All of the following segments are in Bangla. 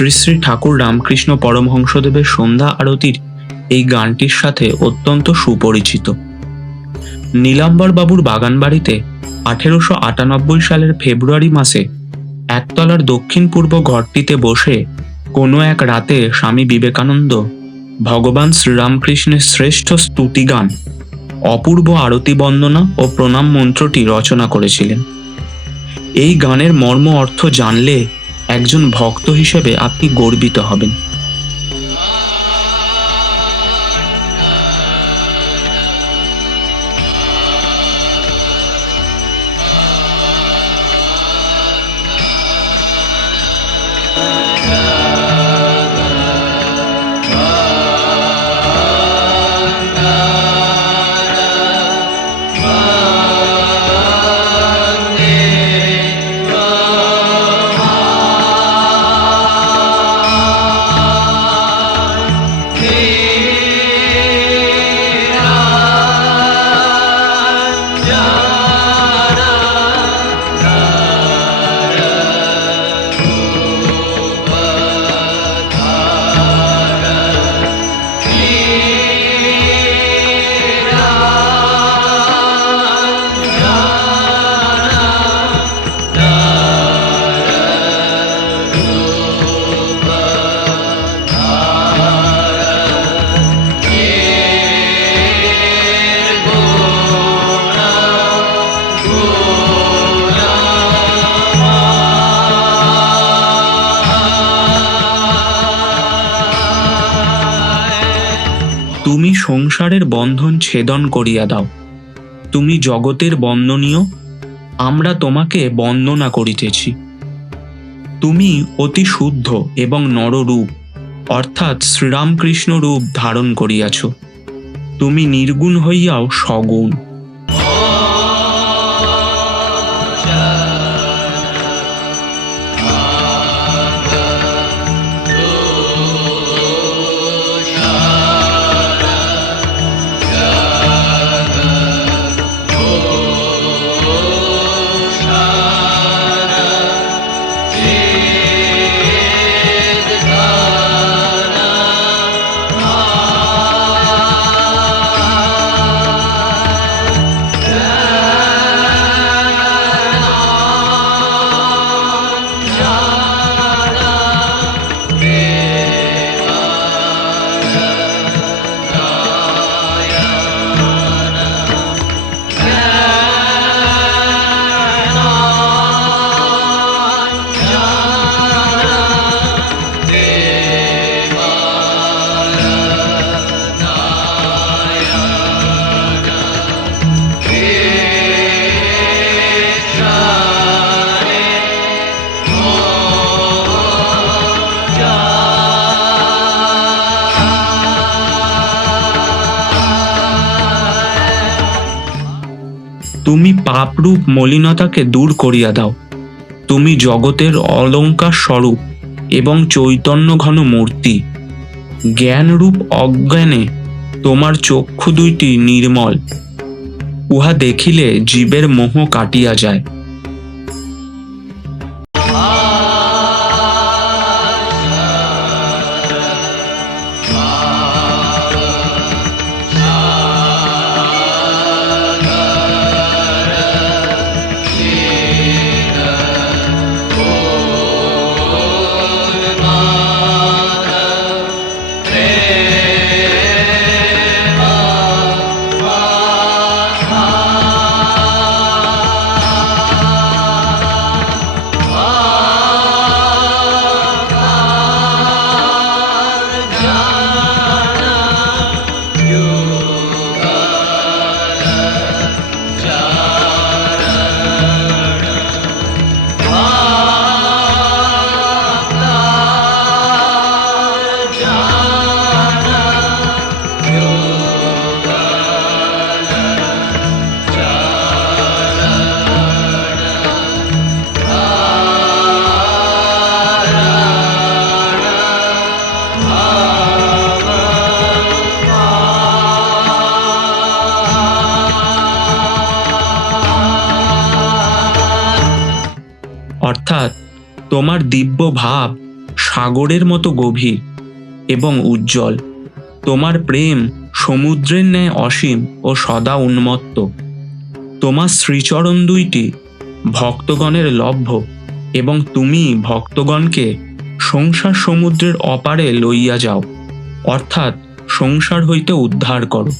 শ্রী শ্রী ঠাকুর রামকৃষ্ণ পরমহংসদেবের সন্ধ্যা আরতির এই গানটির সাথে অত্যন্ত সুপরিচিত। নীলাম্বর বাবুর বাগানবাড়িতে 1898 সালের ফেব্রুয়ারি মাসে একতলার দক্ষিণ পূর্ব ঘরটিতে বসে কোনো এক রাতে স্বামী বিবেকানন্দ ভগবান শ্রীরামকৃষ্ণের শ্রেষ্ঠ স্তুতিগান অপূর্ব আরতি বন্দনা ও প্রণাম মন্ত্রটি রচনা করেছিলেন। এই গানের মর্ম অর্থ জানলে একজন ভক্ত হিসেবে আপনি গর্বিত হবেন। তুমি সংসারের বন্ধন ছেদন করিয়া দাও, তুমি জগতের বন্দনীয়, আমরা তোমাকে বন্দনা করিতেছি। তুমি অতি শুদ্ধ এবং নররূপ অর্থাৎ শ্রীরামকৃষ্ণ রূপ ধারণ করিয়াছ। তুমি নির্গুণ হইয়াও সগুণ। তুমি পাপরূপ মলিনতাকে দূর করিয়া দাও। তুমি জগতের অলঙ্কার স্বরূপ এবং চৈতন্য ঘন মূর্তি। জ্ঞানরূপ অজ্ঞানে তোমার চক্ষু দুইটি নির্মল, উহা দেখিলে জীবের মোহ কাটিয়া যায়। অর্থাৎ তোমার দিব্য ভাব সাগরের মতো গভীর এবং উজ্জ্বল। তোমার প্রেম সমুদ্রের ন্যায় অসীম ও সদা উন্মত্ত। তোমার শ্রীচরণ দুইটি ভক্তগণের লভ্য এবং তুমি ভক্তগণকে সংসার সমুদ্রের অপারে লইয়া যাও, অর্থাৎ সংসার হইতে উদ্ধার করো।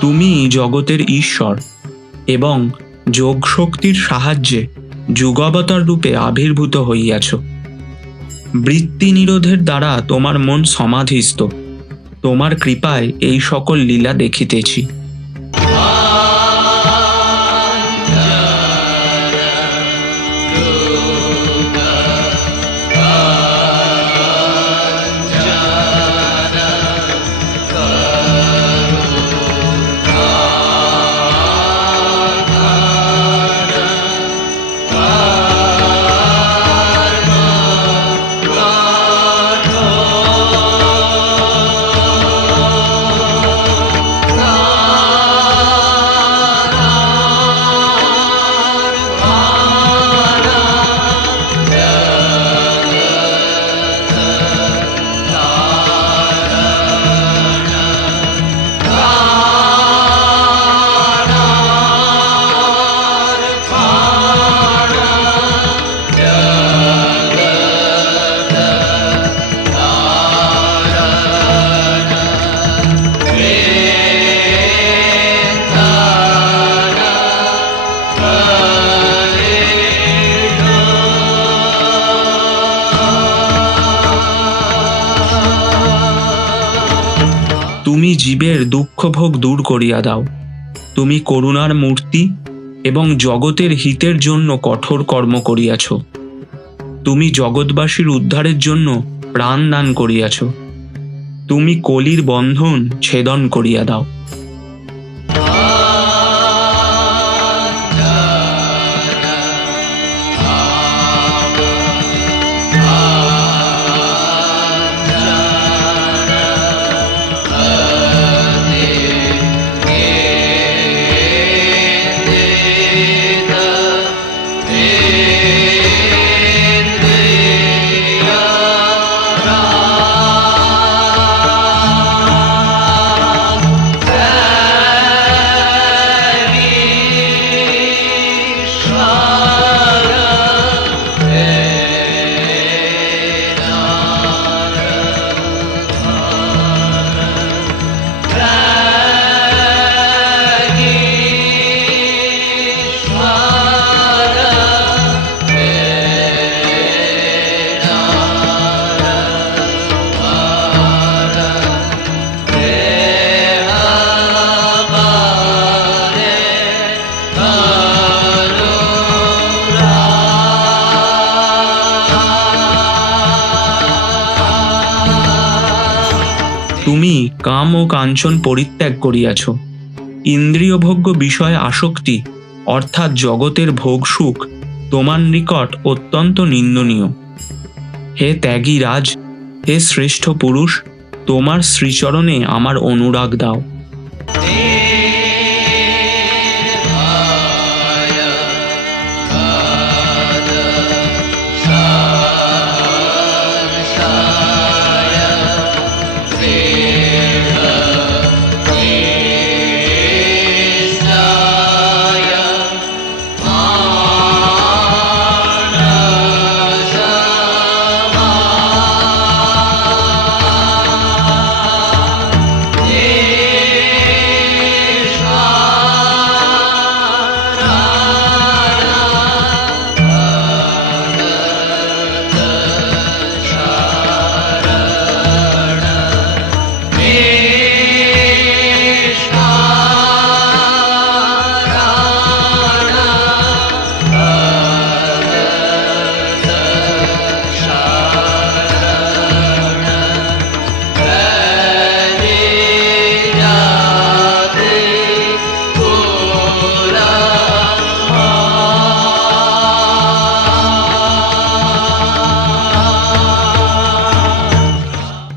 তুমি জগতের ঈশ্বর এবং যোগ শক্তির সাহায্যে যুগাবতার রূপে আবির্ভূত হইয়াছ। বৃত্তি নিরোধের দ্বারা তোমার মন সমাধিস্থ। তোমার কৃপায় এই সকল লীলা দেখিতেছি। তুমি জীবের দুঃখ ভোগ দূর করিয়া দাও। তুমি করুণার মূর্তি এবং জগতের হিতের জন্য কঠোর কর্ম করিয়াছ। তুমি জগৎবাসীর উদ্ধারের জন্য প্রাণ দান করিয়াছ। তুমি কলির বন্ধন ছেদন করিয়া দাও। তুমি কাম ও কাঞ্চন পরিত্যাগ করিয়াছ। ইন্দ্রিয়ভোগ্য বিষয়ে আসক্তি অর্থাৎ জগতের ভোগ সুখ তোমার নিকট অত্যন্ত নিন্দনীয়। হে ত্যাগী রাজ, হে শ্রেষ্ঠ পুরুষ, তোমার শ্রীচরণে আমার অনুরাগ দাও।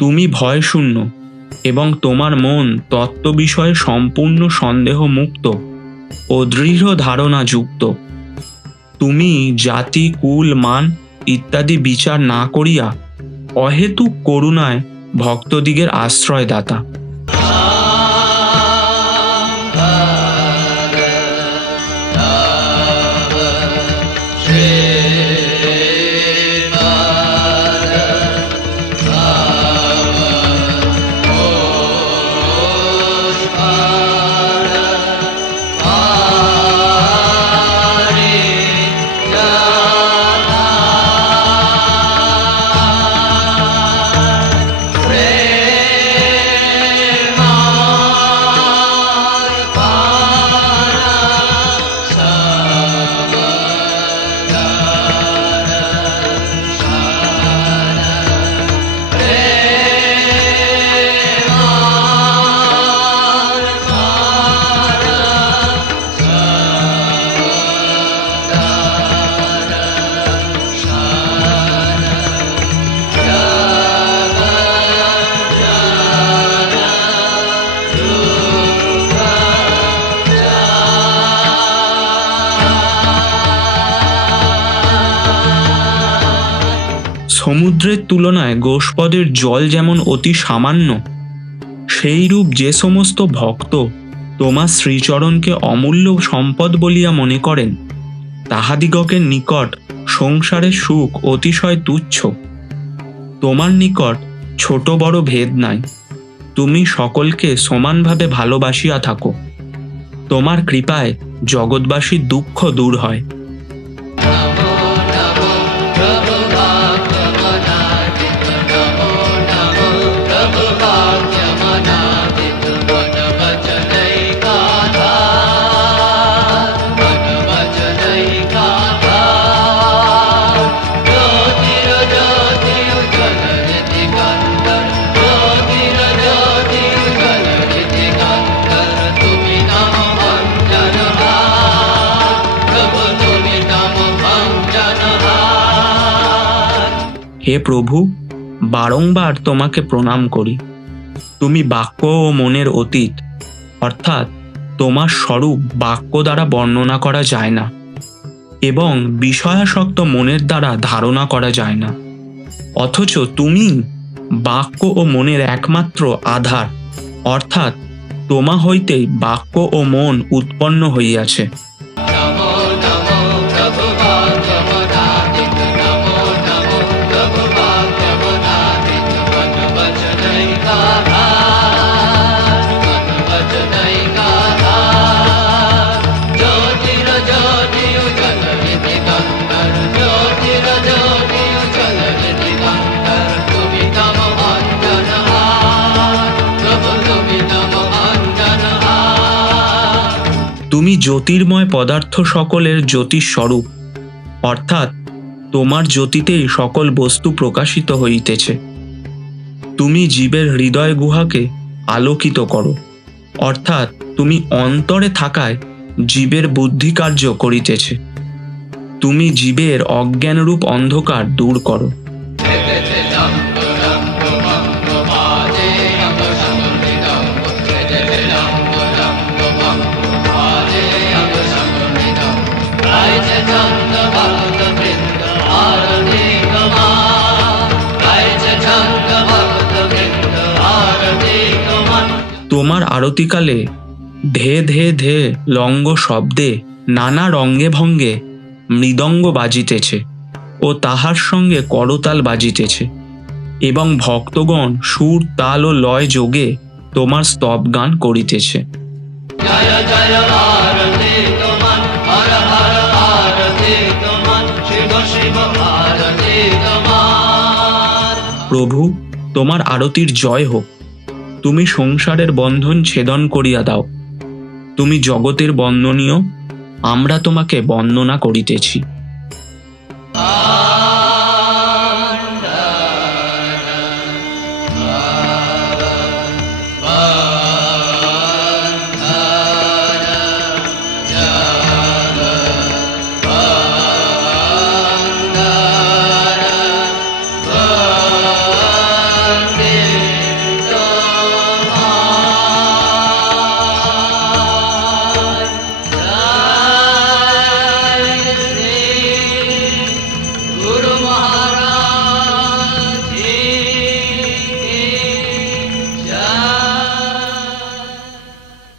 তুমি ভয়শূন্য এবং তোমার মন তত্ত্ব বিষয়ে সম্পূর্ণ সন্দেহ মুক্ত ও দৃঢ় ধারণা যুক্ত। তুমি জাতি, কুল, মান ইত্যাদি বিচার না করিয়া অহেতুক করুণায় ভক্তদিগের আশ্রয়দাতা। সমুদ্রের তুলনায় গোষ্পদের জল যেমন অতি সামান্য, সেইরূপ যে সমস্ত ভক্ত তোমার শ্রীচরণকে অমূল্য সম্পদ বলিয়া মনে করেন, তাহাদিগকের নিকট সংসারের সুখ অতিশয় তুচ্ছ। তোমার নিকট ছোট বড় ভেদ নাই, তুমি সকলকে সমানভাবে ভালোবাসিয়া থাকো। তোমার কৃপায় জগৎবাসীর দুঃখ দূর হয়। হে প্রভু, বারংবার তোমাকে প্রণাম করি। তুমি বাক্য ও মনের অতীত, অর্থাৎ তোমার স্বরূপ বাক্য দ্বারা বর্ণনা করা যায় না এবং বিষয়াসক্ত মনের দ্বারা ধারণা করা যায় না। অথচ তুমি বাক্য ও মনের একমাত্র আধার, অর্থাৎ তোমা হইতেই বাক্য ও মন উৎপন্ন হইয়াছে। তুমি জ্যোতির্ময় পদার্থ সকলের জ্যোতিস্বরূপ, অর্থাৎ তোমার জ্যোতিতেই সকল বস্তু প্রকাশিত হইতেছে। তুমি জীবের হৃদয় গুহাকে আলোকিত করো, অর্থাৎ তুমি অন্তরে থাকায় জীবের বুদ্ধি কার্য করিতেছে। তুমি জীবের অজ্ঞানরূপ অন্ধকার দূর করো। তোমার আরতিকালে ধে ধে ধে লঙ্গ শব্দে নানা রঙ্গে ভঙ্গে মৃদঙ্গ বাজিতেছে ও তাহার সঙ্গে করতাল বাজিতেছে, এবং ভক্তগণ সুর, তাল ও লয় যোগে তোমার স্তব গান করিতেছে। প্রভু, তোমার আরতির জয় হোক। তুমি সংসারের বন্ধন ছেদন করিয়া দাও। তুমি জগতের বন্দনীয়, আমরা তোমাকে বন্দনা করিতেছি।